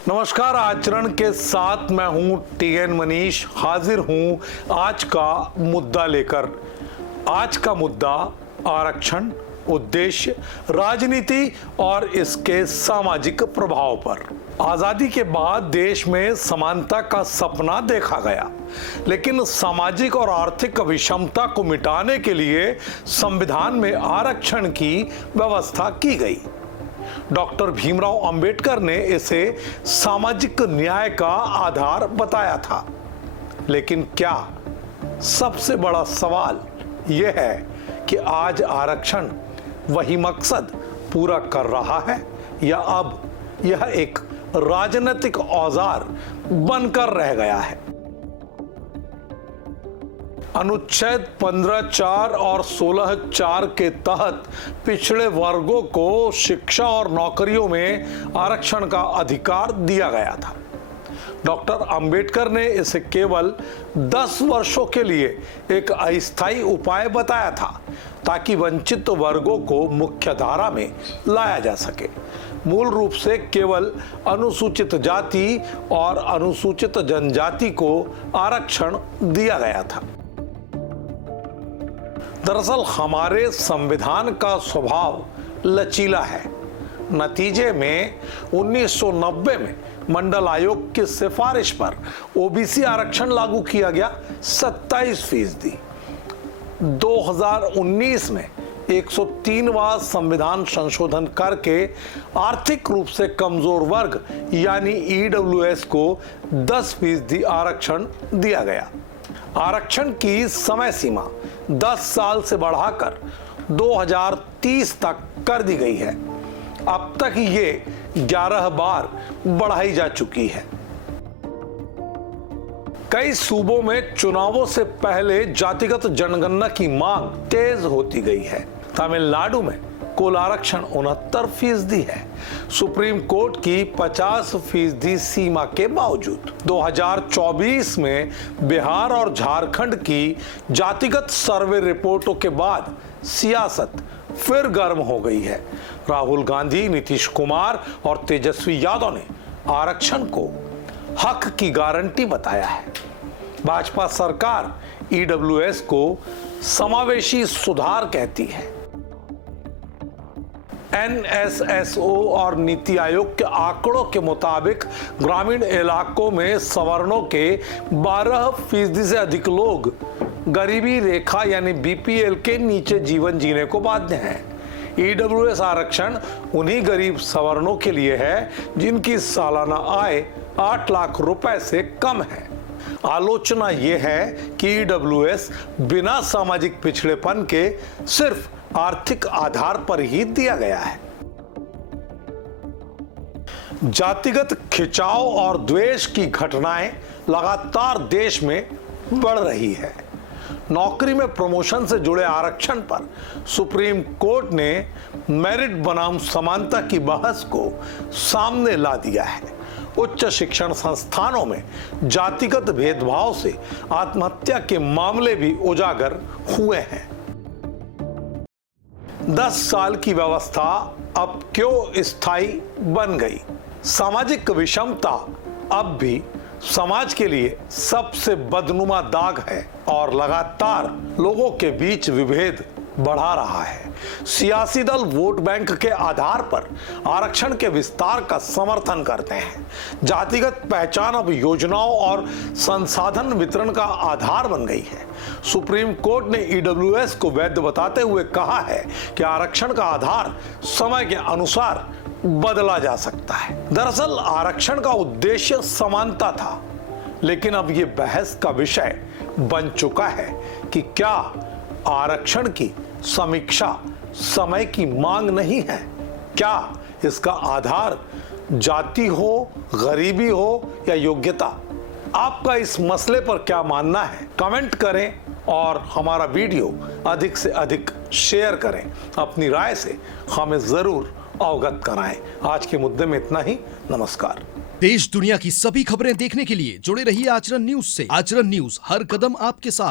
नमस्कार। आचरण के साथ मैं हूं टीएन मनीष, हाजिर हूं आज का मुद्दा लेकर। आज का मुद्दा आरक्षण, उद्देश्य, राजनीति और इसके सामाजिक प्रभाव पर। आजादी के बाद देश में समानता का सपना देखा गया, लेकिन सामाजिक और आर्थिक विषमता को मिटाने के लिए संविधान में आरक्षण की व्यवस्था की गई। डॉक्टर भीमराव अंबेडकर ने इसे सामाजिक न्याय का आधार बताया था। लेकिन क्या सबसे बड़ा सवाल यह है कि आज आरक्षण वही मकसद पूरा कर रहा है या अब यह एक राजनीतिक औजार बनकर रह गया है। अनुच्छेद 15(4) और 16(4) के तहत पिछड़े वर्गों को शिक्षा और नौकरियों में आरक्षण का अधिकार दिया गया था। डॉक्टर अंबेडकर ने इसे केवल 10 वर्षों के लिए एक अस्थायी उपाय बताया था, ताकि वंचित वर्गों को मुख्यधारा में लाया जा सके। मूल रूप से केवल अनुसूचित जाति और अनुसूचित जनजाति को आरक्षण दिया गया था। दरअसल हमारे संविधान का स्वभाव लचीला है। नतीजे में 1990 में मंडल आयोग की सिफारिश पर ओबीसी आरक्षण लागू किया गया 27%। 2019 में 103वां संविधान संशोधन करके आर्थिक रूप से कमजोर वर्ग यानी ईडब्ल्यूएस को 10% आरक्षण दिया गया। आरक्षण की समय सीमा 10 साल से बढ़ाकर 2030 तक कर दी गई है। अब तक ये 11 बार बढ़ाई जा चुकी है। कई सूबों में चुनावों से पहले जातिगत जनगणना की मांग तेज होती गई है। तमिलनाडु में कुल आरक्षण 69% है, सुप्रीम कोर्ट की 50% सीमा के बावजूद। 2024 में बिहार और झारखंड की जातिगत सर्वे रिपोर्टों के बाद सियासत फिर गर्म हो गई है। राहुल गांधी, नीतीश कुमार और तेजस्वी यादव ने आरक्षण को हक की गारंटी बताया है। भाजपा सरकार ईडब्ल्यूएस को समावेशी सुधार कहती है। एनएसएसओ और नीति आयोग के आंकड़ों के मुताबिक ग्रामीण इलाकों में सवर्णों के 12% से अधिक लोग गरीबी रेखा यानी बीपीएल के नीचे जीवन जीने को बाध्य हैं। ईडब्ल्यूएस आरक्षण उन्हीं गरीब सवर्णों के लिए है जिनकी सालाना आय 8 लाख रुपए से कम है। आलोचना यह है कि ईडब्ल्यूएस बिना सामाजिक पिछड़ेपन के सिर्फ आर्थिक आधार पर ही दिया गया है। जातिगत खिंचाव और द्वेष की घटनाएं लगातार देश में बढ़ रही है। नौकरी में प्रमोशन से जुड़े आरक्षण पर सुप्रीम कोर्ट ने मेरिट बनाम समानता की बहस को सामने ला दिया है। उच्च शिक्षण संस्थानों में जातिगत भेदभाव से आत्महत्या के मामले भी उजागर हुए हैं। 10 साल की व्यवस्था अब क्यों स्थायी बन गई? सामाजिक विषमता अब भी समाज के लिए सबसे बदनुमा दाग है और लगातार लोगों के बीच विभेद बढ़ा रहा है। सियासी दल वोट बैंक के आधार पर आरक्षण के विस्तार का समर्थन करते हैं। जातिगत पहचान अब योजनाओं और संसाधन वितरण का आधार बन गई है। सुप्रीम कोर्ट ने ईडब्ल्यूएस को वैध बताते हुए कहा है कि आरक्षण का आधार समय के अनुसार बदला जा सकता है। दरअसल आरक्षण का उद्देश्य समानता था, लेकिन अब यह बहस का विषय बन चुका है कि क्या आरक्षण की समीक्षा समय की मांग नहीं है? क्या इसका आधार जाति हो, गरीबी हो या योग्यता? आपका इस मसले पर क्या मानना है? कमेंट करें और हमारा वीडियो अधिक से अधिक शेयर करें। अपनी राय से हमें जरूर अवगत कराएं। आज के मुद्दे में इतना ही। नमस्कार। देश दुनिया की सभी खबरें देखने के लिए जुड़े रहिए आचरण न्यूज से। आचरण न्यूज हर कदम आपके साथ।